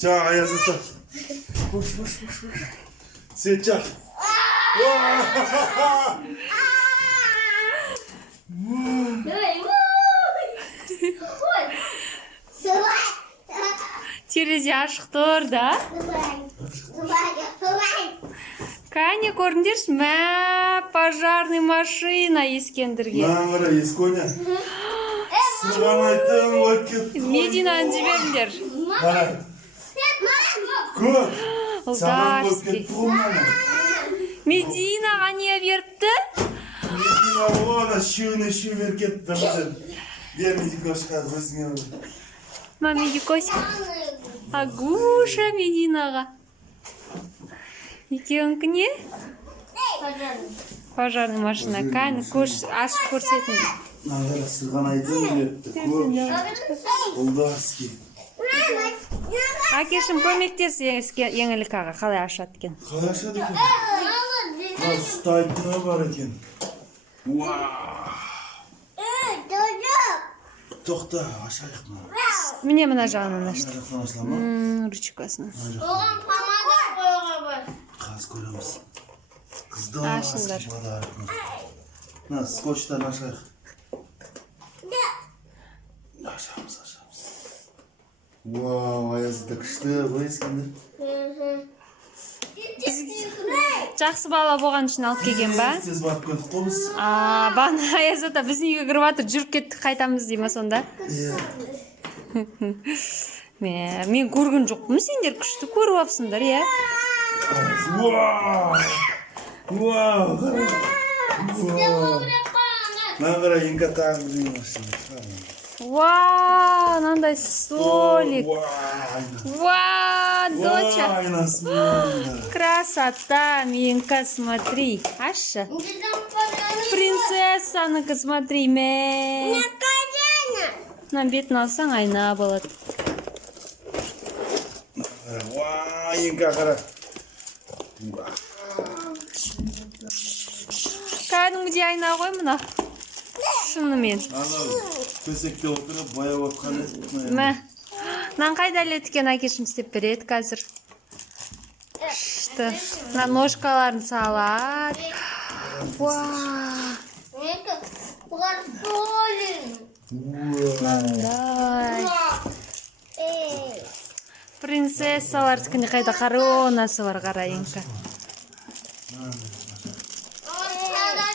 자, 아야스다. 보시. 셋째. 와! Терезе ашық тұр, да? Кәне көріңдерші, мә, пожарный машина ескендірген. Нағыра, есконя. Сыған айтың, от кетті. Мединаны жіберіңдер. Қара. Көп. Саған көп Ұлдарский. кетті ғылманы. Мединаға не беріпті? Медина оғана шүйіне шүйбер кетті. Бер медикошқа өзіңе өр. Ма, медикос. Агуша Мединаға. Екеуіңкі не? Пожарный машина. Кәне көш ашып көрсетің. Нағыра, сыған айтың кетті. Көп. Ұлдарский. Әкешім көмектес еңілік аға. Қалай ашады екен? Қалай ашады екен? Ұстайтыны бар екен. Уау! Тоқта, ашайық мына. Міне мына жағынан ашты. Мына жақтан ашыла ма? Ручкасына. Оған помада қойға бар. Қазір көреміз. Қыздар. Ашыңдар. Мына скотчтан ашайық. Ашамыз. Вау, аязда күшті ғой ескендір. Жақсы бала болған үшін алып келген ба? Тез барып көтіп қомыз. Бана Аязата біздің үйге кіріп жатыр, жүріп кеттік қайтамыз дей ма сонда? Мен көрген жоқпын, сендер күшті көріп апсыңдар, иә? Вау! Нағыра енгі тағы білген машина. Вау, мынандай столик. Вау, доча. Красота, Минка, смотри. Аша. Принцессаныкі, смотри, мә. На бетін алсаң айна болады. Вау, енгі қара. Кәдімгідей айна ғой мұна. Шынымен. Төсекте отырып, баяу отқан еді. Мә. Нан қайда әлеткен әкешім істеп береді қазір. Күшті. Ножкаларын салады. Вау. Бұғар солин. Мынандай. Принцессалар түкіне қайда коронасы бар қарайынка.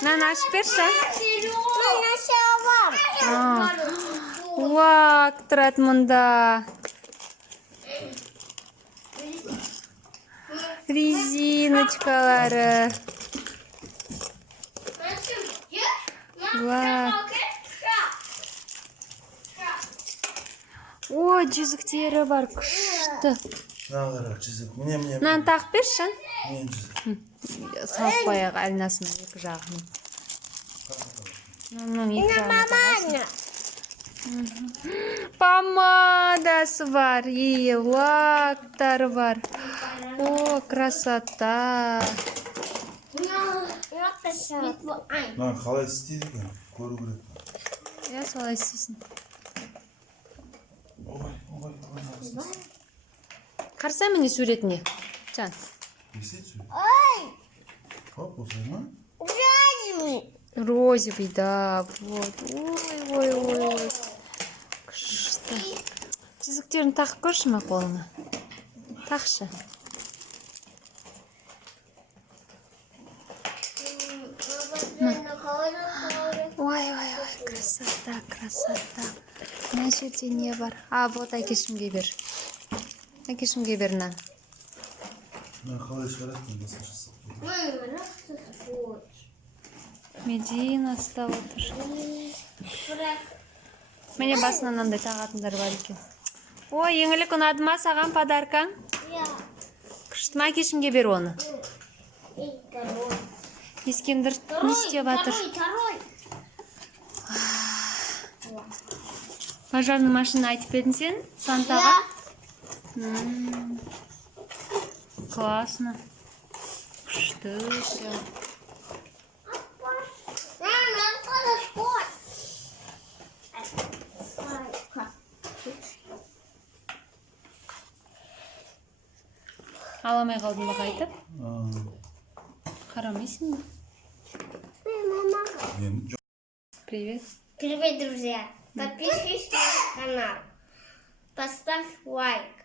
Нан ашып берші. Уак тұрады мұнда. Резиночкалары. О, жүзіктері бар, күшті. Нағыра, жүзік. Міне. Нан тақ берші. Мен жүзік. Салып қояғы әлінасына екі жағын. Помадасы бар, лактары бар. О, красота. Нан қалай істейді екен? Көру керек. Я солай істейсің. Ой. Қарса мені суретіне. Жан. Есет сөйле. Хоп, осылай ма? Розовый, да, вот. Ой. Күшті. Жүзіктерін тақып көрші ма қолына? Тақшы. Ой, красота. Мына жерде не бар? Вот әкешімге бер. Әкешімге бер нан. Қалай шығаратын басқашысы? Медина ұстап отыр. Міне басына мынандай тағатындар бар екен. Ой, еңілік ұнады ма саған подаркаң? Күшті ма, әкешімге бер оны. Ескендір не істеп жатыр? Пожарный машина айтып бердің сен, Сантаға? Классно. Күшті. Ала алмай қалдың ба қайтып? Қарамайсың ба? Привет. Привет, друзья! Подпишись на канал. Поставь лайк.